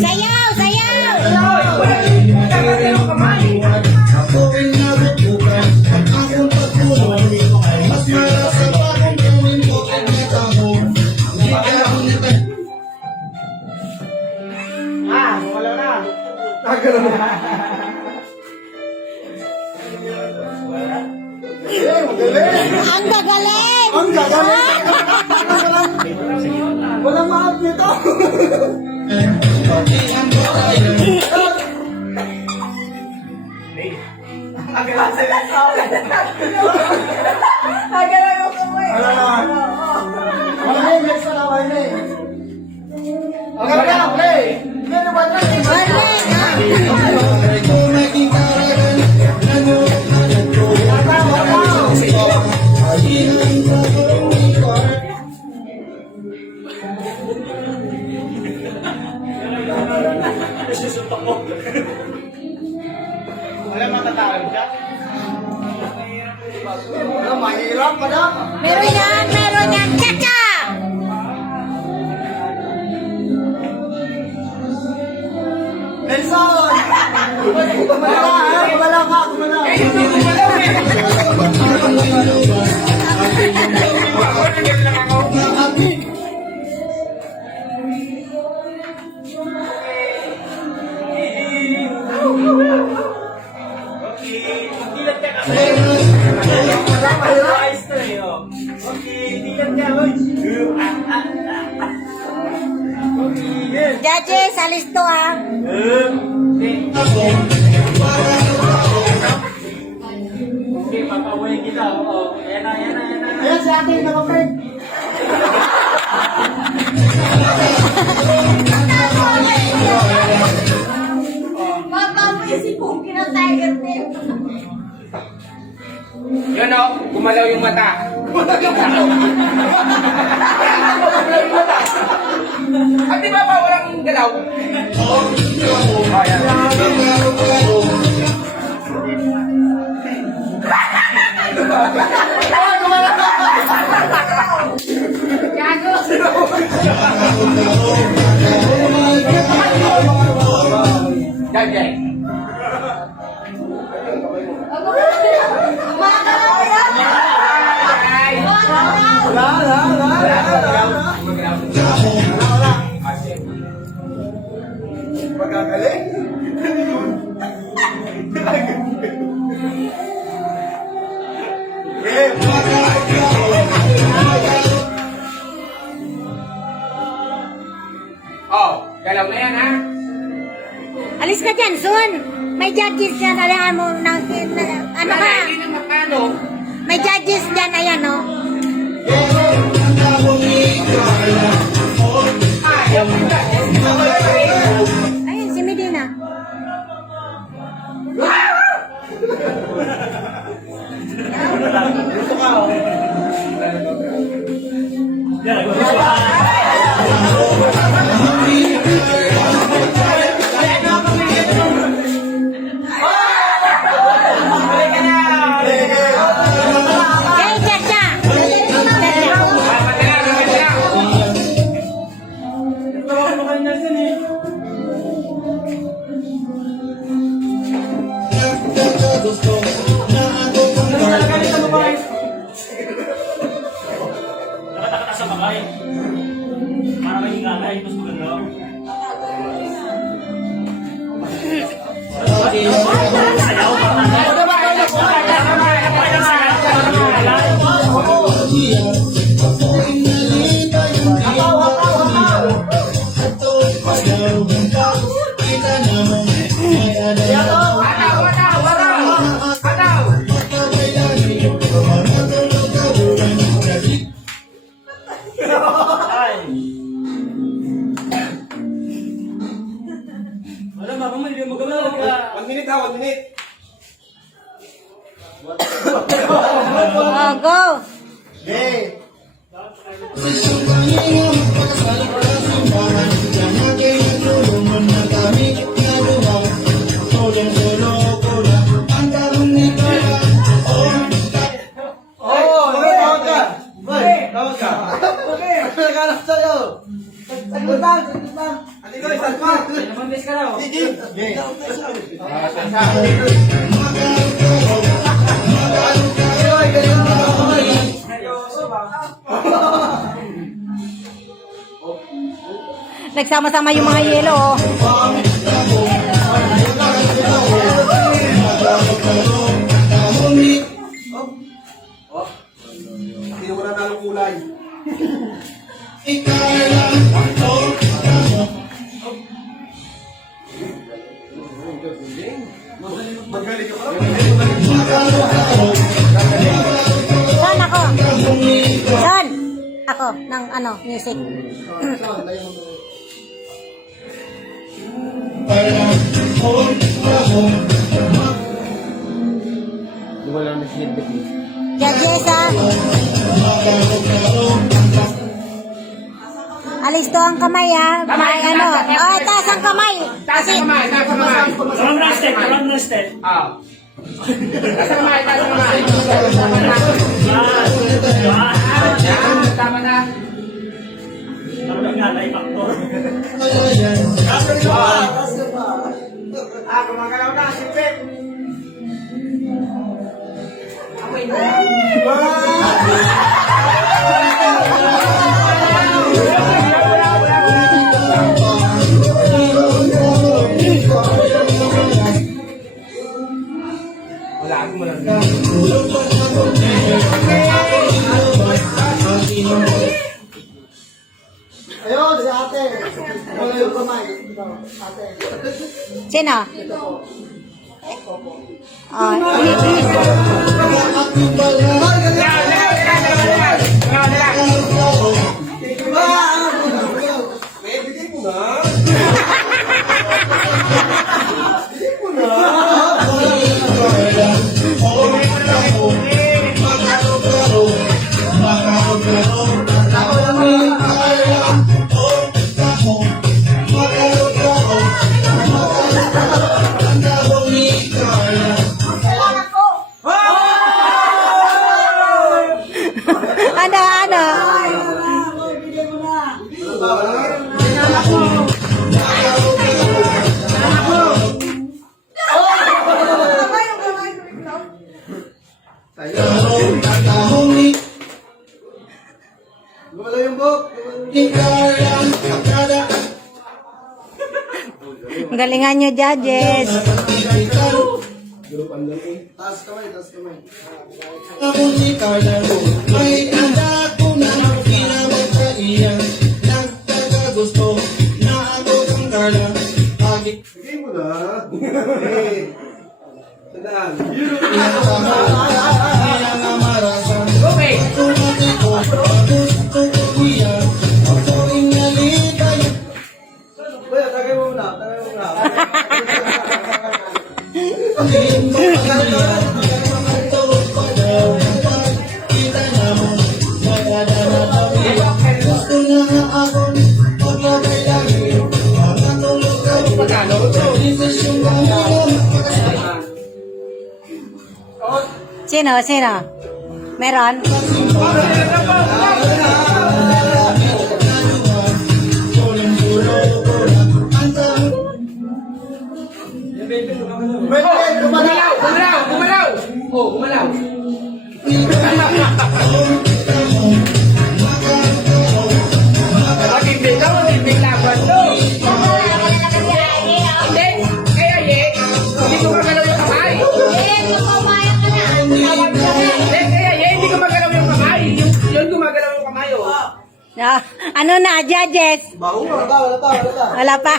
Sayaw, sayaw. Wala na. Ang gagaling. Ang gagaling. Walang mahal nito. Mahirap pa na. Meron yan, meron yan. Chacha! Nelson! Kumala ka, kumala. Judges, alis to ah. Papawain kita. Ayan na. Ayan si ate, naka-friend. Mapapaisip kong kinatiger tape. Yun o, gumalaw yung mata. At di ba walang galaw? Jay. Magagaling. Oh, galaw na yan ha? Alis ka dyan, Sun. May judges dyan. Alam mo, ano ka? Hindi na makano. May judges dyan, ayan o. Ayun, si Medina. Hey, Chacha. minute. Oh, go. Okay. Oh, tawag ka. Boy, tawag ka. Okay, naghanap sa'yo. Saglit lang. Ano ko, isang pa. Namamiss ka raw. Sige. Okay. Nagsama-sama yung mga yelo. Oh. Hindi ko na nalong kulay. Magaling ka pala. Son, ako. Son, ako, ng ano, music. Judges, ha? Alis to ang kamay, ha? Kamay, May ano. taas, taas, Oh, taas. taas ang kamay. Taas ang kamay, taas ang kamay. Walang nasted, walang nasted. Ah. Taas ang kamay, taas ang kamay. Tama na. Yan, tama na. Ang nga, live actor. Gumagalaw na, si Pep. Amoy na. Wala akong malamig. Ayun, si ate. Wala yung kamay. Ate. Sino? Oh, Bigay mo na. Bigay mo na. ano? Gumalaw yung buhok. Ang galingan nyo, judges. Taas kamay, taas kamay. Bigay mo na. Eh. Sandaan. Okay. Kuya, tagay mo muna. Tagay mo muna. Sino? Meron? Pwede, gumalaw. Gumalaw! Oh, gumalaw. Matindi ka, matindi laban to. Hindi, kaya hindi ko magalaw yung kamay. Hindi, kaya hindi ko magalaw yung kamay. Yun gumagalaw yung kamay, oh. Ah, ano na, judges? Baho, wala pa. Wala pa.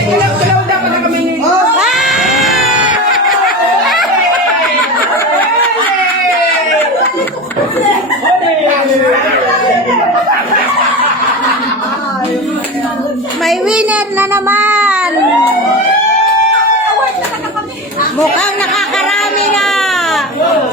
Galaw dapat na kami. May winner na naman!